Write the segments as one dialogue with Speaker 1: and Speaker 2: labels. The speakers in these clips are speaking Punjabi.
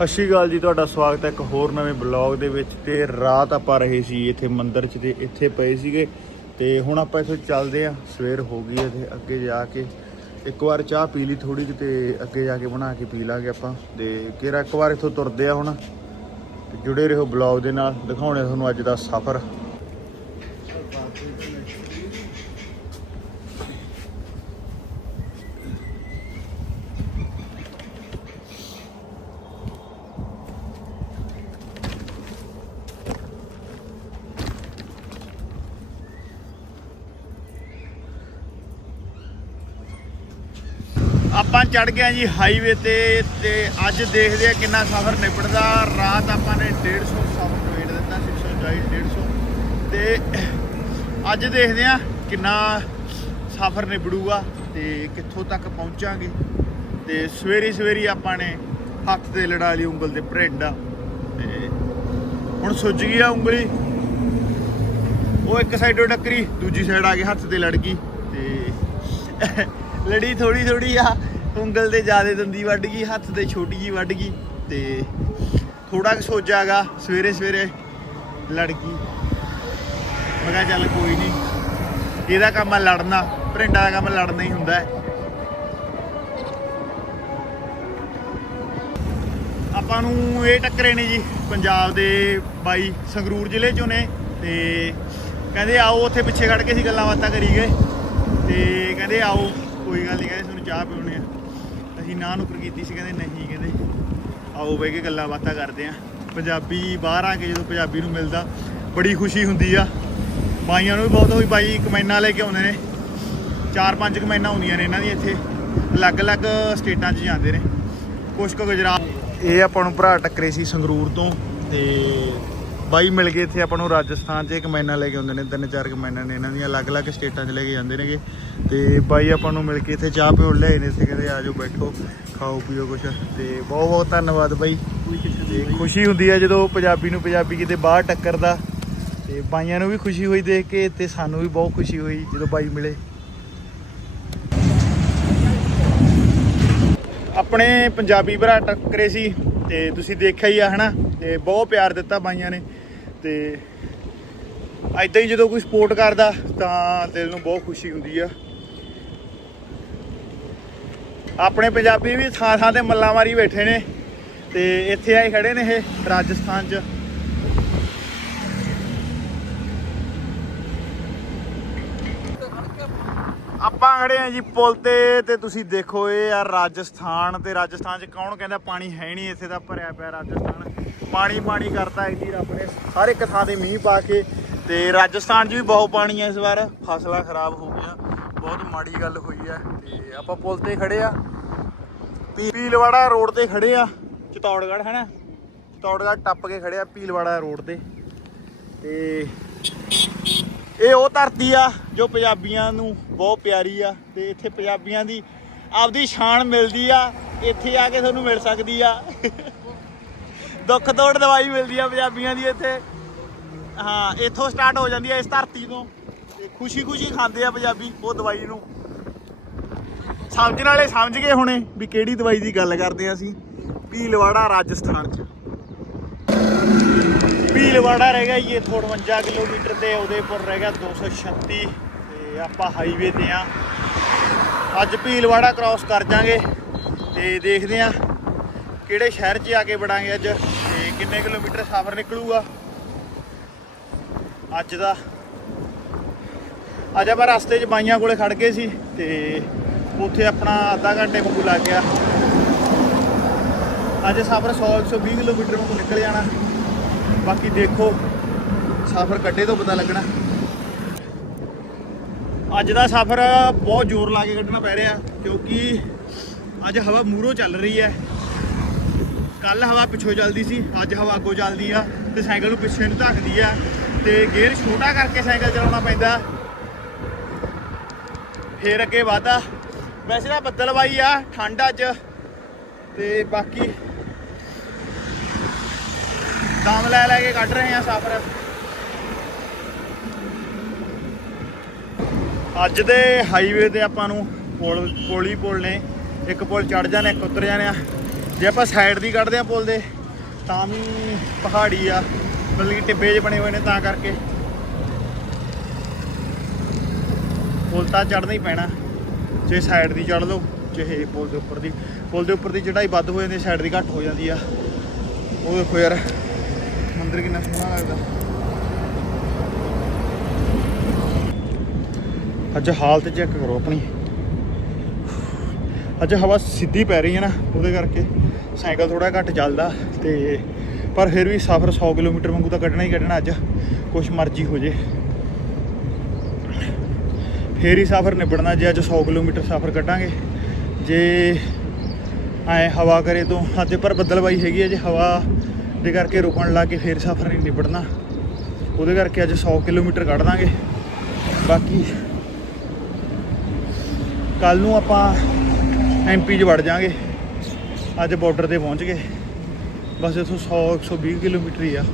Speaker 1: ਸਤਿ ਸ਼੍ਰੀ ਅਕਾਲ ਜੀ, ਤੁਹਾਡਾ ਸਵਾਗਤ ਹੈ ਇੱਕ ਹੋਰ ਨਵੇਂ ਬਲੌਗ ਦੇ ਵਿੱਚ ਤੇ ਰਾਤ ਆਪਾਂ ਰਹੇ ਸੀ ਇੱਥੇ ਮੰਦਿਰ 'ਚ ਤੇ ਇੱਥੇ ਪਏ ਸੀਗੇ ਤੇ ਹੁਣ ਆਪਾਂ ਇੱਥੇ ਚੱਲਦੇ ਆ ਸਵੇਰ ਹੋ ਗਈ ਹੈ ਤੇ ਅੱਗੇ ਜਾ ਕੇ ਇੱਕ ਵਾਰ ਚਾਹ ਪੀ ਲਈ ਥੋੜੀ ਜਿਹੀ ਤੇ ਅੱਗੇ ਜਾ ਕੇ ਬਣਾ ਕੇ ਪੀ ਲਾਂਗੇ ਆਪਾਂ। ਤੇ ਕਿਹੜਾ ਇੱਕ ਵਾਰ ਇੱਥੋਂ ਤੁਰਦੇ ਆ ਹੁਣ ਤੇ ਜੁੜੇ ਰਹੋ ਬਲੌਗ ਦੇ ਨਾਲ। ਦਿਖਾਉਣੇ ਤੁਹਾਨੂੰ ਅੱਜ ਦਾ ਸਫ਼ਰ। ਆਪਾਂ ਚੜ ਗਏ ਜੀ ਹਾਈਵੇ ਤੇ ਤੇ ਅੱਜ ਦੇਖਦੇ ਆ ਕਿੰਨਾ ਸਫ਼ਰ ਨਿਬੜਦਾ। ਰਾਤ ਆਪਾਂ ਨੇ 150 ਸਫ਼ਰ ਨਵੇੜ ਦਿੱਤਾ 640 150 ਤੇ ਅੱਜ ਦੇਖਦੇ ਆ ਕਿੰਨਾ ਸਫ਼ਰ ਨਿਬੜੂਗਾ ਤੇ ਕਿੱਥੋਂ ਤੱਕ ਪਹੁੰਚਾਂਗੇ। ਤੇ ਸਵੇਰੀ ਸਵੇਰੀ ਆਪਾਂ ਨੇ ਹੱਥ ਤੇ ਲੜਾ ਲਈ ਉਂਗਲ ਤੇ ਭਰਿੰਡਾ। ਤੇ ਹੁਣ ਸੁੱਜ ਗਈ ਆ ਉਂਗਲੀ। ਉਹ ਇੱਕ ਸਾਈਡੋਂ ਟੱਕਰੀ ਦੂਜੀ ਸਾਈਡ ਆ ਕੇ ਹੱਥ ਤੇ ਲੜ ਗਈ। ਤੇ ਲੜੀ ਥੋੜੀ ਥੋੜੀ ਆ। ਉਂਗਲ ਤੇ ਜ਼ਿਆਦਾ ਦੰਦੀ ਵੱਢ ਗਈ, ਹੱਥ ਤੇ ਛੋਟੀ ਜੀ ਵੱਢ ਗਈ ਤੇ ਥੋੜਾ ਕੁ ਸੋਚਾਗਾ ਸਵੇਰੇ ਸਵੇਰੇ ਲੜਕੀ ਗਈ। ਮੈਂ ਕਿਹਾ ਚੱਲ ਕੋਈ ਨਹੀਂ ਇਹਦਾ ਕੰਮ ਆ ਲੜਨਾ, ਭਰਿੰਡਾ ਦਾ ਕੰਮ ਲੜਨਾ ਹੀ ਹੁੰਦਾ ਹੈ। ਆਪਾਂ ਨੂੰ ਇਹ ਟੱਕਰੇ ਨੇ ਜੀ, ਪੰਜਾਬ ਦੇ ਬਾਈ ਸੰਗਰੂਰ ਜ਼ਿਲ੍ਹੇ ਚੋਂ ਨੇ ਤੇ ਕਹਿੰਦੇ ਆਓ, ਉੱਥੇ ਪਿੱਛੇ ਖੜ ਕੇ ਅਸੀਂ ਗੱਲਾਂ ਬਾਤਾਂ ਕਰੀ ਗਏ ਤੇ ਕਹਿੰਦੇ ਆਓ ਕੋਈ ਗੱਲ ਨਹੀਂ ਕਹਿੰਦੇ ਤੁਹਾਨੂੰ ਚਾਹ ਪਿਉਣੀ ਆ। ਅਸੀਂ ਨਾ ਨੁਕਰ ਕੀਤੀ ਸੀ, ਕਹਿੰਦੇ ਨਹੀਂ ਕਹਿੰਦੇ। ਆਓ ਬਹਿ ਕੇ ਗੱਲਾਂ ਬਾਤਾਂ ਕਰਦੇ ਆ। ਪੰਜਾਬੀ ਬਾਹਰ ਆ ਕੇ ਜਦੋਂ ਪੰਜਾਬੀ ਨੂੰ ਮਿਲਦਾ, ਬੜੀ ਖੁਸ਼ੀ ਹੁੰਦੀ ਆ। ਬਾਈਆਂ ਨੂੰ ਵੀ ਬਹੁਤ ਹੋਈ, ਬਾਈ ਕਮੈਨਾ ਲੈ ਕੇ ਆਉਂਦੇ ਨੇ। ਚਾਰ ਪੰਜ ਕਮੈਨਾ ਹੁੰਦੀਆਂ ਨੇ ਇਹਨਾਂ ਦੀਆਂ ਇੱਥੇ। ਅਲੱਗ-ਅਲੱਗ ਸਟੇਟਾਂ 'ਚ ਜਾਂਦੇ ਨੇ। ਕੁਛ ਕੁ ਗੁਜਰਾਤ। ਇਹ ਆਪਾਂ ਨੂੰ ਭਰਾ ਟੱਕਰੇ ਸੀ ਸੰਗਰੂਰ ਤੋਂ ਤੇ ਬਾਈ ਮਿਲ ਗਏ ਇੱਥੇ ਆਪਾਂ ਨੂੰ ਰਾਜਸਥਾਨ 'ਚ, ਇੱਕ ਲੈ ਕੇ ਆਉਂਦੇ ਨੇ, ਤਿੰਨ ਚਾਰ ਕਮੈਨਾਂ ਨੇ, ਇਹਨਾਂ ਦੀਆਂ ਅਲੱਗ-ਅਲੱਗ ਸਟੇਟਾਂ 'ਚ ਲੈ ਕੇ ਜਾਂਦੇ ਨੇਗੇ। ਤੇ ਬਾਈ ਆਪਾਂ ਨੂੰ ਮਿਲ ਕੇ ਇੱਥੇ ਚਾਹ ਪਿਉਣ ਲਿਆਏ ਨੇ, ਇੱਥੇ ਕਹਿੰਦੇ ਆਜੋ ਬੈਠੋ, ਖਾਓ, ਪੀਓ ਕੁਛ। ਤੇ ਬਹੁਤ ਬਹੁਤ ਧੰਨਵਾਦ ਬਾਈ। ਤੇ ਖੁਸ਼ੀ ਹੁੰਦੀ ਹੈ ਜਦੋਂ ਪੰਜਾਬੀ ਨੂੰ ਪੰਜਾਬੀ ਕਿਤੇ ਬਾਹਰ ਟੱਕਰਦਾ। ਤੇ ਬਾਈਆਂ ਨੂੰ ਵੀ ਖੁਸ਼ੀ ਹੋਈ ਦੇਖ ਕੇ ਤੇ ਸਾਨੂੰ ਵੀ ਬਹੁਤ ਖੁਸ਼ੀ ਹੋਈ ਜਦੋਂ ਬਾਈ ਮਿਲੇ। ਆਪਣੇ ਪੰਜਾਬੀ ਭਰਾ ਟੱਕਰੇ ਸੀ ਤੇ ਤੁਸੀਂ ਦੇਖਿਆ ਹੀ ਆ, ਹਨਾ? ਤੇ ਬਹੁਤ ਪਿਆਰ ਦਿੱਤਾ ਬਾਈਆਂ ਨੇ। ਤੇ ਐਦਾਂ ਹੀ ਜਦੋਂ ਕੋਈ ਸਪੋਰਟ ਕਰਦਾ, ਤਾਂ ਦਿਲ ਨੂੰ ਬਹੁਤ ਖੁਸ਼ੀ ਹੁੰਦੀ ਆ। ਆਪਣੇ ਪੰਜਾਬੀ ਵੀ ਥਾਂ ਥਾਂ ਤੇ ਮੱਲਾਂ ਮਾਰੀ ਬੈਠੇ ਨੇ ਤੇ ਇੱਥੇ ਆਏ ਖੜੇ ਨੇ ਇਹ ਰਾਜਸਥਾਨ 'ਚ। ਆਪਾਂ ਖੜੇ ਆ ਜੀ ਪੁਲ ਤੇ ਤੇ ਤੁਸੀਂ ਦੇਖੋ ਇਹ ਆ ਰਾਜਸਥਾਨ ਤੇ ਰਾਜਸਥਾਨ 'ਚ ਕੌਣ ਕਹਿੰਦਾ ਪਾਣੀ ਹੈ ਨਹੀਂ ਇੱਥੇ ਤਾਂ ਭਰਿਆ ਪਿਆ ਰਾਜਸਥਾਨ। ਪਾਣੀ ਪਾਣੀ ਕਰਤਾ ਇਹਦੀ ਰੱਬ ਨੇ। ਹਰ ਇੱਕ ਥਾਂ ਤੇ ਮੀਂਹ ਪਾ ਕੇ ਤੇ ਰਾਜਸਥਾਨ 'ਚ ਵੀ ਬਹੁਤ ਪਾਣੀ ਹੈ ਇਸ ਵਾਰ। ਫਸਲਾਂ ਖਰਾਬ ਹੋ ਗਈਆਂ। ਬਹੁਤ ਮਾੜੀ ਗੱਲ ਹੋਈ ਹੈ ਤੇ ਆਪਾਂ ਪੁਲ ਤੇ ਖੜੇ ਆ। ਪੀਲਵਾੜਾ ਰੋਡ ਤੇ ਖੜੇ ਆ। ਚਤੌੜਗੜ੍ਹ, ਹੈ ਨਾ? ਚਤੌੜਗੜ੍ਹ ਟੱਪ ਕੇ ਖੜੇ ਆ ਪੀਲਵਾੜਾ ਰੋਡ ਤੇ। ਤੇ ਇਹ ਉਹ ਧਰਤੀ ਆ ਜੋ ਪੰਜਾਬੀਆਂ ਨੂੰ ਬਹੁਤ ਪਿਆਰੀ ਆ। ਤੇ ਇੱਥੇ ਪੰਜਾਬੀਆਂ ਦੀ ਆਪਦੀ ਸ਼ਾਨ ਮਿਲਦੀ ਆ। ਇੱਥੇ ਆ ਕੇ ਤੁਹਾਨੂੰ ਮਿਲ ਸਕਦੀ ਆ। ਦੁੱਖ ਤੋੜ ਦਵਾਈ ਮਿਲਦੀ ਆ ਪੰਜਾਬੀਆਂ ਦੀ ਇੱਥੇ। ਹਾਂ, ਇੱਥੋਂ ਸਟਾਰਟ ਹੋ ਜਾਂਦੀ ਆ ਇਸ ਧਰਤੀ ਤੋਂ। ਤੇ ਖੁਸ਼ੀ ਖੁਸ਼ੀ ਖਾਂਦੇ ਆ ਪੰਜਾਬੀ ਉਹ ਦਵਾਈ ਨੂੰ। ਸਮਝਣ ਵਾਲੇ ਸਮਝ ਗਏ ਹੁਣੇ ਵੀ ਕਿਹੜੀ ਦਵਾਈ ਦੀ ਗੱਲ ਕਰਦੇ ਆ ਅਸੀਂ। ਭੀਲਵਾੜਾ, ਰਾਜਸਥਾਨ ਚ। ਭੀਲਵਾੜਾ ਰਹਿ ਗਿਆ ਜੀ ਇੱਥੋਂ 58 ਕਿਲੋਮੀਟਰ ਤੇ, ਉਦੇਪੁਰ ਰਹਿ ਗਿਆ 236 ਤੇ ਆਪਾਂ ਹਾਈਵੇ ਤੇ ਆ। ਅੱਜ ਭੀਲਵਾੜਾ ਕ੍ਰਾਸ ਕਰ ਜਾਾਂਗੇ ਤੇ ਦੇਖਦੇ ਆ ਕਿਹੜੇ ਸ਼ਹਿਰ 'ਚ ਆ ਕੇ ਵੜਾਂਗੇ ਅੱਜ। ਕਿੰਨੇ ਕਿਲੋਮੀਟਰ ਸਫ਼ਰ ਨਿਕਲੂਗਾ? ਅੱਜ ਦਾ। ਅੱਜ ਆਪਾਂ ਰਸਤੇ 'ਚ ਬਾਈਆਂ ਕੋਲੇ ਖੜ ਗਏ ਸੀ ਤੇ ਉੱਥੇ ਆਪਣਾ ਅੱਧਾ ਘੰਟੇ ਵਾਂਗੂ ਲੱਗ ਗਿਆ। ਅੱਜ ਸਫ਼ਰ 100 120 ਕਿਲੋਮੀਟਰ ਵਾਂਗੂ ਨਿਕਲ ਜਾਣਾ। ਬਾਕੀ ਦੇਖੋ, ਸਫ਼ਰ ਕੱਢੇ ਤੋਂ ਪਤਾ ਲੱਗਣਾ। ਅੱਜ ਦਾ ਸਫ਼ਰ ਬਹੁਤ ਜ਼ੋਰ ਲਾ ਕੇ ਕੱਢਣਾ ਪੈ ਰਿਹਾ ਕਿਉਂਕਿ ਅੱਜ ਹਵਾ ਮੂਹਰੋਂ ਚੱਲ ਰਹੀ ਹੈ। ਕੱਲ ਹਵਾ ਪਿੱਛੋਂ ਚੱਲਦੀ ਸੀ, ਅੱਜ ਹਵਾ ਅੱਗੋਂ ਚੱਲਦੀ ਆ ਤੇ ਸਾਈਕਲ ਨੂੰ ਪਿੱਛੇ ਨੂੰ ਧੱਕਦੀ ਆ ਤੇ ਗੇਅਰ ਛੋਟਾ ਕਰਕੇ ਸਾਈਕਲ ਚਲਾਉਣਾ ਪੈਂਦਾ। ਫੇਰ ਅੱਗੇ ਵਾਧਾ। ਵੈਸੇ ਤਾਂ ਬੱਦਲਵਾਈ ਆ, ਠੰਡ ਅੱਜ। ਤੇ ਬਾਕੀ ਦਮ ਲੈ ਲੈ ਕੇ ਕੱਢ ਰਹੇ ਆ ਸਫ਼ਰ ਅੱਜ ਦੇ ਹਾਈਵੇ ਤੇ ਆਪਾਂ ਨੂੰ ਪੁਲ ਪੋਲੀ ਪੁਲ ਨੇ, ਇੱਕ ਪੁਲ ਚੜ ਜਾਣਾ, ਇੱਕ ਉਤਰ ਜਾਣਾ। ਜੇ ਆਪਾਂ ਸਾਈਡ ਦੀ ਕੱਢਦੇ ਆ ਪੁਲ ਦੇ, ਤਾਂ ਵੀ ਪਹਾੜੀ ਆ, ਮਤਲਬ ਕਿ ਟਿੱਬੇ ਜਿਹੇ ਬਣੇ ਹੋਏ ਨੇ ਤਾਂ ਕਰਕੇ। ਪੁਲ ਤਾਂ ਚੜ੍ਹਨਾ ਹੀ ਪੈਣਾ, ਜੇ ਸਾਈਡ ਦੀ ਚੜ੍ਹ ਲਓ ਚਾਹੇ ਪੁਲ ਦੇ ਉੱਪਰ ਦੀ। ਪੁਲ ਦੇ ਉੱਪਰ ਦੀ ਚੜ੍ਹਾਈ ਵੱਧ ਹੋ ਜਾਂਦੀ ਸਾਈਡ ਦੀ ਘੱਟ ਹੋ ਜਾਂਦੀ ਆ। ਉਹ ਦੇਖੋ ਯਾਰ, ਮੰਦਿਰ ਕਿੰਨਾ ਸੋਹਣਾ ਲੱਗਦਾ। ਅੱਜ ਹਾਲਤ ਚੈੱਕ ਕਰੋ ਆਪਣੀ। ਅੱਜ ਹਵਾ ਸਿੱਧੀ ਪੈ ਰਹੀ ਹੈ ਨਾ, ਉਹਦੇ ਕਰਕੇ। ਸਾਈਕਲ ਥੋੜਾ ਘੱਟ ਚੱਲਦਾ ਤੇ ਪਰ ਫਿਰ ਵੀ ਸਫ਼ਰ 100 ਕਿਲੋਮੀਟਰ ਵਾਂਗੂ ਤਾਂ ਕੱਢਣਾ ਹੀ ਕੱਢਣਾ ਅੱਜ, ਕੁਛ ਮਰਜ਼ੀ ਹੋ ਜੇ। ਫੇਰ ਹੀ ਸਫ਼ਰ ਨਿਬੜਨਾ, ਜੇ ਅੱਜ 100 ਕਿਲੋਮੀਟਰ ਸਫ਼ਰ ਕੱਢਾਂਗੇ, ਜੇ ਐ ਹਵਾ ਕਰੇ ਤੋਂ ਅੱਜ ਪਰ ਬੱਦਲਬਾਈ ਹੈਗੀ ਹੈ, ਜੇ ਹਵਾ ਦੇ ਕਰਕੇ ਰੁਕਣ ਲੱਗ ਕੇ ਫੇਰ ਸਫ਼ਰ ਨਹੀਂ ਨਿਬੜਨਾ, ਉਹਦੇ ਕਰਕੇ ਅੱਜ 100 ਕਿਲੋਮੀਟਰ ਕੱਢ ਦਾਂਗੇ। ਬਾਕੀ ਕੱਲ ਨੂੰ ਆਪਾਂ ਐਮਪੀ 'ਚ ਵੜ ਜਾਾਂਗੇ। ਅੱਜ ਬਾਰਡਰ ਤੇ ਪਹੁੰਚ ਗਏ। ਬਸ ਇਥੋਂ 100 120 ਕਿਲੋਮੀਟਰ ਹੀ ਆ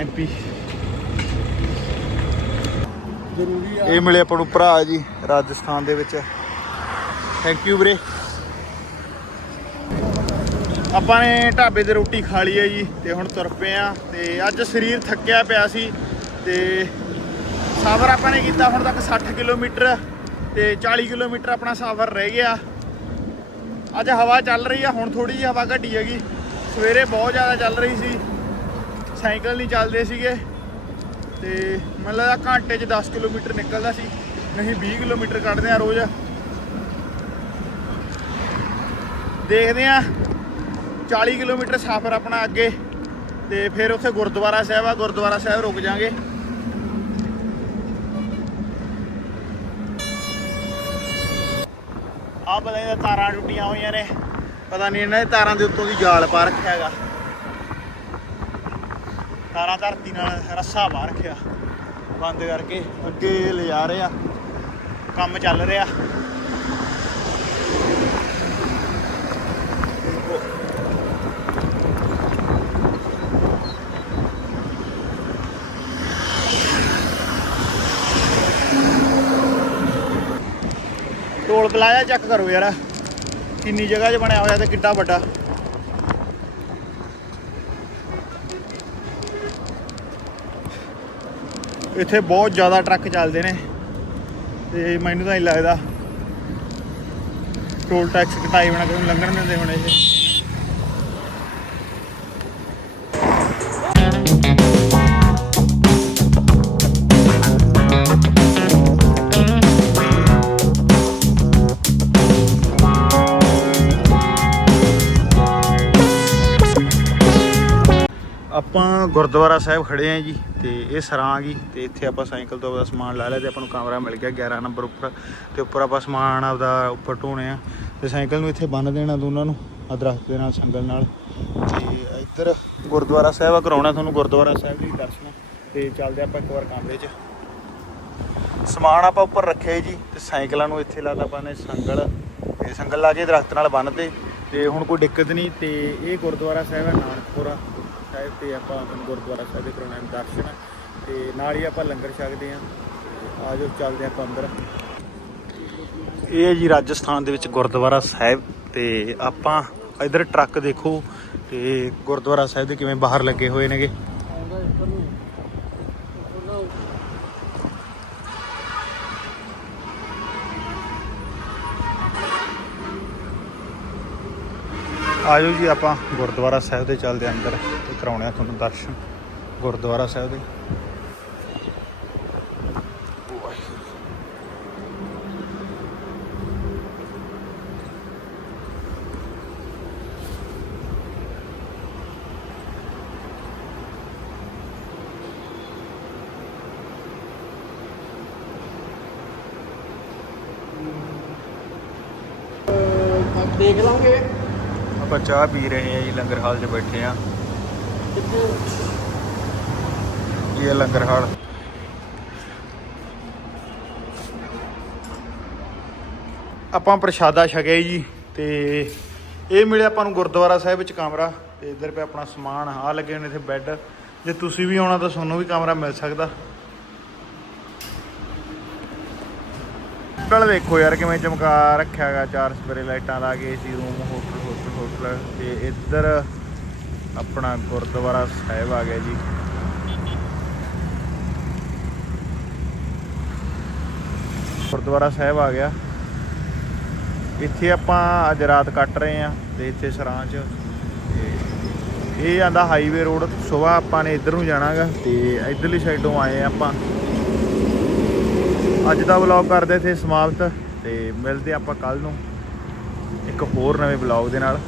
Speaker 1: ਐਮਪੀ
Speaker 2: ਜ਼ਰੂਰੀ ਆ।
Speaker 1: ਇਹ ਮਿਲੇ ਆਪਾਂ ਨੂੰ ਭਰਾ ਜੀ ਰਾਜਸਥਾਨ ਦੇ ਵਿੱਚ। ਥੈਂਕ ਯੂ ਵੀਰੇ। ਆਪਾਂ ਨੇ ਢਾਬੇ ਤੇ ਰੋਟੀ ਖਾ ਲਈ ਹੈ ਜੀ ਤੇ ਹੁਣ ਤੁਰ ਪਏ ਆ ਤੇ ਅੱਜ ਸਰੀਰ ਥੱਕਿਆ ਪਿਆ ਸੀ ਤੇ ਸਫ਼ਰ ਆਪਾਂ ਨੇ ਕੀਤਾ ਹੁਣ ਤੱਕ 60 ਕਿਲੋਮੀਟਰ ਤੇ 40 ਕਿਲੋਮੀਟਰ ਆਪਣਾ ਸਫ਼ਰ ਰਹਿ ਗਿਆ। ਅੱਜ ਹਵਾ ਚੱਲ ਰਹੀ ਆ, ਹੁਣ ਥੋੜੀ ਜਿਹੀ ਹਵਾ ਘਟੀ ਹੈਗੀ। ਸਵੇਰੇ ਬਹੁਤ ਜ਼ਿਆਦਾ ਚੱਲ ਰਹੀ ਸੀ। ਸਾਈਕਲ ਨਹੀਂ ਚੱਲਦੇ ਸੀਗੇ। ਤੇ ਮੈਨੂੰ ਲੱਗਦਾ ਘੰਟੇ 'ਚ 10 ਕਿਲੋਮੀਟਰ ਨਿਕਲਦਾ ਸੀ। ਨਹੀਂ 20 ਕਿਲੋਮੀਟਰ ਕੱਢਦੇ ਆ ਰੋਜ਼। ਦੇਖਦੇ ਆ 40 ਕਿਲੋਮੀਟਰ ਸਫ਼ਰ ਆਪਣਾ ਅੱਗੇ। ਤੇ ਫਿਰ ਉੱਥੇ ਗੁਰਦੁਆਰਾ ਸਾਹਿਬ ਆ, ਗੁਰਦੁਆਰਾ ਸਾਹਿਬ ਰੁਕ ਜਾਾਂਗੇ। ਆ ਪਤਾ ਨਹੀਂ ਤਾਰਾਂ ਟੁੱਟੀਆਂ ਹੋਈਆਂ ਨੇ। ਪਤਾ ਨਹੀਂ ਇਹਨਾਂ ਦੇ ਤਾਰਾਂ ਦੇ ਉੱਤੋਂ ਦੀ ਜਾਲ ਪਾ ਰੱਖਿਆ ਹੈਗਾ। ਤਾਰਾਂ ਧਰਤੀ ਨਾਲ ਰੱਸਾ ਪਾ ਰੱਖਿਆ। ਬੰਦ ਕਰਕੇ ਅੱਗੇ ਲਿਜਾ ਰਹੇ ਆ। ਕੰਮ ਚੱਲ ਰਿਹਾ ਟੋਲ ਪਲਾਜ਼ਾ ਚੈੱਕ ਕਰੋ ਯਾਰ। ਕਿੰਨੀ ਜਗ੍ਹਾ 'ਚ ਬਣਿਆ ਹੋਇਆ ਤੇ ਕਿੱਡਾ ਵੱਡਾ। ਇੱਥੇ ਬਹੁਤ ਜ਼ਿਆਦਾ ਟਰੱਕ ਚੱਲਦੇ ਨੇ। ਤੇ ਮੈਨੂੰ ਤਾਂ ਨਹੀਂ ਲੱਗਦਾ। ਟੋਲ ਟੈਕਸ ਘਟਾਈ ਬਣਾ ਕੇ ਲੰਘਣ ਦਿੰਦੇ ਹੁਣ ਇਹ। ਆਪਾਂ ਗੁਰਦੁਆਰਾ ਸਾਹਿਬ ਖੜੇ ਆਂ ਜੀ ਤੇ ਇਹ ਸਰਾਂ ਗਈ ਤੇ ਇੱਥੇ ਆਪਾਂ ਸਾਈਕਲ ਤੋਂ ਆਪਦਾ ਸਮਾਨ ਲਾ ਲਿਆ ਤੇ ਆਪਾਂ ਨੂੰ ਕਮਰਾ ਮਿਲ ਗਿਆ 11 ਨੰਬਰ ਉੱਪਰ ਤੇ ਉੱਪਰ ਆਪਾਂ ਸਮਾਨ ਆਪਦਾ ਉੱਪਰ ਢੋਣੇ ਆ ਤੇ ਸਾਈਕਲ ਨੂੰ ਇੱਥੇ ਬੰਨ ਦੇਣਾ ਦੋਨਾਂ ਨੂੰ ਆ ਦਰਖਤ ਦੇ ਨਾਲ, ਸੰਗਲ ਨਾਲ ਤੇ ਇੱਧਰ ਗੁਰਦੁਆਰਾ ਸਾਹਿਬ ਆ, ਕਰਾਉਣਾ ਤੁਹਾਨੂੰ ਗੁਰਦੁਆਰਾ ਸਾਹਿਬ ਦੇ ਦਰਸ਼ਨ ਤੇ ਚੱਲਦੇ ਆਪਾਂ ਇੱਕ ਵਾਰ ਕਮਰੇ 'ਚ। ਸਮਾਨ ਆਪਾਂ ਉੱਪਰ ਰੱਖਿਆ ਜੀ ਤੇ ਸਾਈਕਲਾਂ ਨੂੰ ਇੱਥੇ ਲਾਤਾ ਆਪਾਂ ਨੇ ਸੰਗਲ ਤੇ ਸੰਗਲ ਲਾ ਕੇ ਦਰਖਤ ਨਾਲ ਬੰਨ੍ਹਤੇ ਤੇ ਹੁਣ ਕੋਈ ਦਿੱਕਤ ਨਹੀਂ ਤੇ ਇਹ ਗੁਰਦੁਆਰਾ ਸਾਹਿਬ ਹੈ ਨਾਨਕਪੁਰਾ ਸਾਹਿਬ ਤੇ ਆਪਾਂ ਤੁਹਾਨੂੰ ਗੁਰਦੁਆਰਾ ਸਾਹਿਬ ਦੇ ਕਰਾਉਣਾ ਦਰਸ਼ਨ ਤੇ ਨਾਲ ਹੀ ਆਪਾਂ ਲੰਗਰ ਛਕਦੇ ਆਂ ਆ ਜਾਓ, ਚੱਲਦੇ ਆਪਾਂ ਅੰਦਰ। ਇਹ ਹੈ ਜੀ ਰਾਜਸਥਾਨ ਦੇ ਵਿੱਚ ਗੁਰਦੁਆਰਾ ਸਾਹਿਬ ਤੇ ਆਪਾਂ ਇਧਰ ਟਰੱਕ ਦੇਖੋ ਤੇ ਗੁਰਦੁਆਰਾ ਸਾਹਿਬ ਦੇ ਕਿਵੇਂ ਬਾਹਰ ਲੱਗੇ ਹੋਏ ਨੇਗੇ।
Speaker 2: ਆਉਂਦਾ ਇੱਧਰ
Speaker 1: ਆਜੋ ਜੀ ਆਪਾਂ ਗੁਰਦੁਆਰਾ ਸਾਹਿਬ ਦੇ ਚੱਲਦੇ ਆਂ ਅੰਦਰ। ਕਰਾਉਣੇ ਆ ਤੁਹਾਨੂੰ ਦਰਸ਼ਨ ਗੁਰਦੁਆਰਾ ਸਾਹਿਬ ਦੇ।
Speaker 2: ਦੇਖ ਲਾਂਗੇ।
Speaker 1: ਆਪਾਂ ਚਾਹ ਪੀ ਰਹੇ ਆ ਜੀ ਲੰਗਰ ਹਾਲ 'ਚ ਬੈਠੇ ਆ ਇਹ ਲੰਗਰ ਹਾਲ। ਆਪਾਂ ਪ੍ਰਸ਼ਾਦਾ ਛਕਿਆ ਜੀ ਤੇ ਇਹ ਮਿਲਿਆ ਆਪਾਂ ਨੂੰ ਗੁਰਦੁਆਰਾ ਸਾਹਿਬ ਵਿੱਚ ਕਮਰਾ ਤੇ ਇੱਧਰ ਪਿਆ ਆਪਣਾ ਸਮਾਨ ਆ ਲੱਗੇ ਨੇ ਇੱਥੇ ਬੈੱਡ। ਜੇ ਤੁਸੀਂ ਵੀ ਆਉਣਾ ਤਾਂ ਤੁਹਾਨੂੰ ਵੀ ਕਮਰਾ ਮਿਲ ਸਕਦਾ। ਹੋਟਲ ਦੇਖੋ ਯਾਰ ਕਿਵੇਂ ਚਮਕਾ ਰੱਖਿਆ ਹੈਗਾ ਚਾਰ ਸਪਰੇ ਲਾਈਟਾਂ ਲਾ ਕੇ AC room hotel hotel hotel ਤੇ ਇੱਧਰ ਆਪਣਾ ਗੁਰਦੁਆਰਾ ਸਾਹਿਬ ਆ ਗਿਆ ਜੀ। ਗੁਰਦੁਆਰਾ ਸਾਹਿਬ ਆ ਗਿਆ। ਇੱਥੇ ਆਪਾਂ ਅੱਜ ਰਾਤ ਕੱਟ ਰਹੇ ਆ ਤੇ ਇੱਥੇ ਸਰਾਂ ਚ। ਤੇ ਇਹ ਆਂਦਾ ਹਾਈਵੇ ਰੋਡ ਸਵੇਰ ਆਪਾਂ ਨੇ ਇੱਧਰ ਨੂੰ ਜਾਣਾਗਾ ਤੇ ਇਧਰਲੀ ਸਾਈਡੋਂ ਆਏ ਆ ਆਪਾਂ। ਅੱਜ ਦਾ ਵਲੌਗ ਕਰਦੇ ਇੱਥੇ ਸਮਾਪਤ ਤੇ ਮਿਲਦੇ ਆਪਾਂ ਕੱਲ ਨੂੰ। ਇੱਕ ਹੋਰ ਨਵੇਂ ਵਲੌਗ ਦੇ ਨਾਲ।